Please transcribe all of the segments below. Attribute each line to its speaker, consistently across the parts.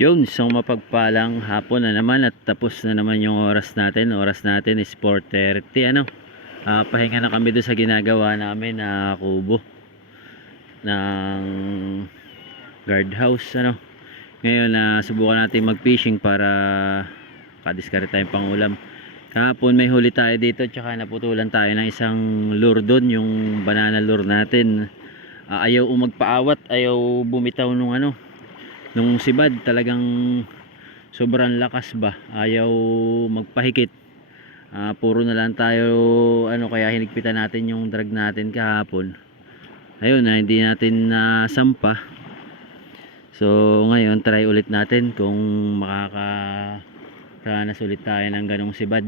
Speaker 1: Yun, isang mapagpalang hapon na naman at tapos na naman yung oras natin. Oras natin is 4.30 ano. Ah, pahinga na kami doon sa ginagawa namin na kubo ng guardhouse ano. Ngayon na subukan natin mag-fishing para kadiskarte tayong pangulam. Kahapon may huli tayo dito tsaka naputulan tayo ng isang lure doon, yung banana lure natin. Ah, ayaw umagpaawat, ayaw bumitaw nung ano, nung sibad talagang sobrang lakas ba ayaw magpahikit. Ah, puro na lang tayo ano kaya hinigpitan natin yung drag natin kahapon. Ayun na hindi natin nasampa. So ngayon try ulit natin kung makakaranas ulit tayo ng ganong sibad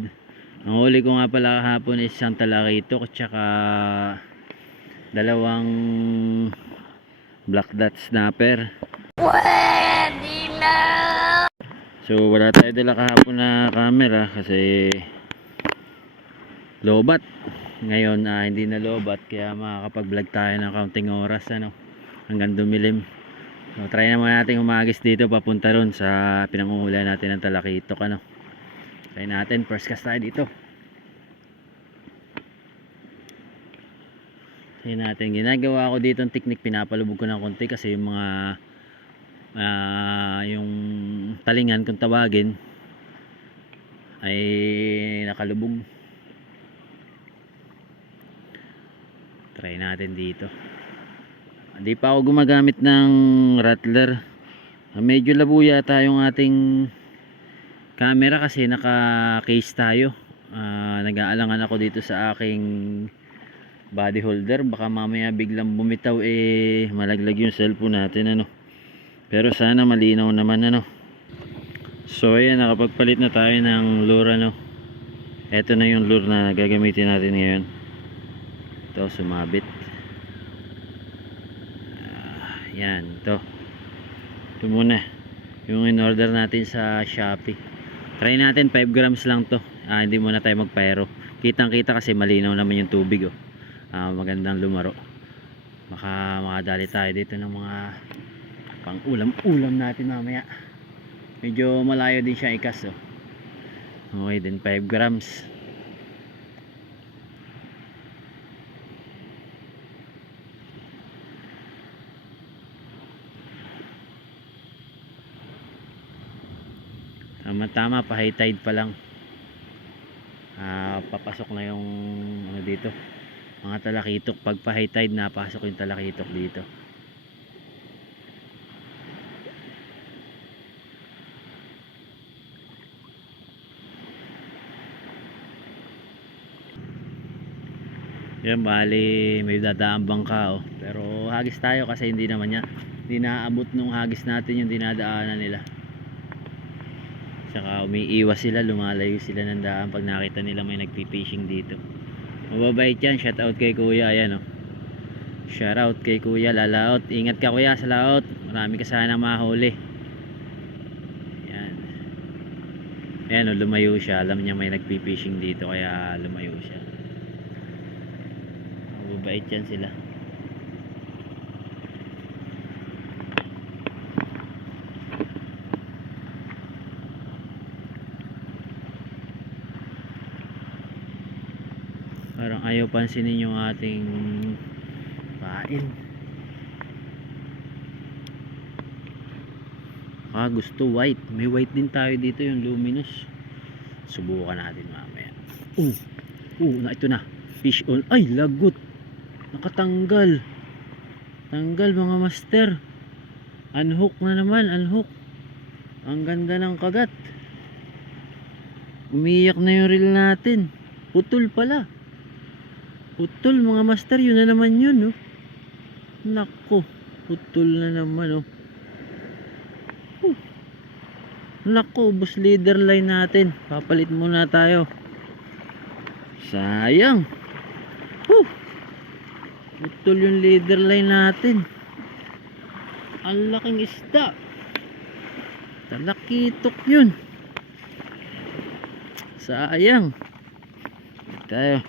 Speaker 1: ang huli ko nga pala kahapon is isang talakito at saka dalawang black dot snapper So wala tayo dala kahapon na camera kasi lobat. Ngayon ah, hindi na lobat kaya makakapag-vlog tayo ng counting oras ano hanggang dumilim. So try naman natin humagis dito papunta ron sa pinangungulan natin ng talakitok ano. Try natin first cast tayo dito. Try natin ginagawa ko dito ang technique pinapalubog ko ng konti kasi yung mga ah, yung talingan kung tawagin ay nakalubog. Try natin dito. Hindi pa ako gumagamit ng rattler. Medyo labo yata yung ating camera kasi naka case tayo. Ah, nag-aalangan ako dito sa aking body holder. Baka mamaya biglang bumitaw eh malaglag yung cellphone natin ano pero sana malinaw naman ano. So ayan nakapagpalit na tayo ng lure ano. Ito na yung lure na gagamitin natin ngayon. Ito sumabit. Ah, yan ito. Ito muna. Yung in order natin sa Shopee. Try natin 5 grams lang to. Ah, hindi muna tayo magpaero. Kitang kita kasi malinaw naman yung tubig oh. Ah, magandang lumaro. Maka makadali tayo dito ng mga pang ulam ulam natin mamaya. Medyo malayo din siya ikas oh. okay din 5 grams. Tama tama pa high tide pa lang. Ah, papasok na yung ano dito mga talakitok. Pag pa high tide napasok yung talakitok dito Yan, bali may dadaan bangka oh. Pero hagis tayo kasi hindi naman niya hindi naaabot nung hagis natin yung dinadaanan nila. Saka umiiwas sila, lumalayo sila ng daan pag nakita nila may nagpi-fishing dito. Mababait yan, shout out kay kuya, ayan oh. Shout out kay kuya, lalaot. Ingat ka kuya sa laot. Marami ka sana mahuli. Yan. Ayan oh, lumayo siya. Alam niya may nagpi-fishing dito kaya lumayo siya. Mababait yan sila. Parang ayaw pansinin yung ating pain. Ah, gusto white. May white din tayo dito yung luminous. Subukan natin mamaya. Oh, oh, na ito na. Fish on. Ay, lagot. Nakatanggal. Tanggal mga master. Unhook na naman, unhook. Ang ganda ng kagat. Umiyak na yung reel natin. Putol pala. Putol mga master, yun na naman yun, no? Nako, putol na naman, oh. Nako, bus leader line natin. Papalit muna tayo. Sayang. Huh. Putol yung leader line natin. Ang laking isda. Talakitok yun. Sayang. Tayo.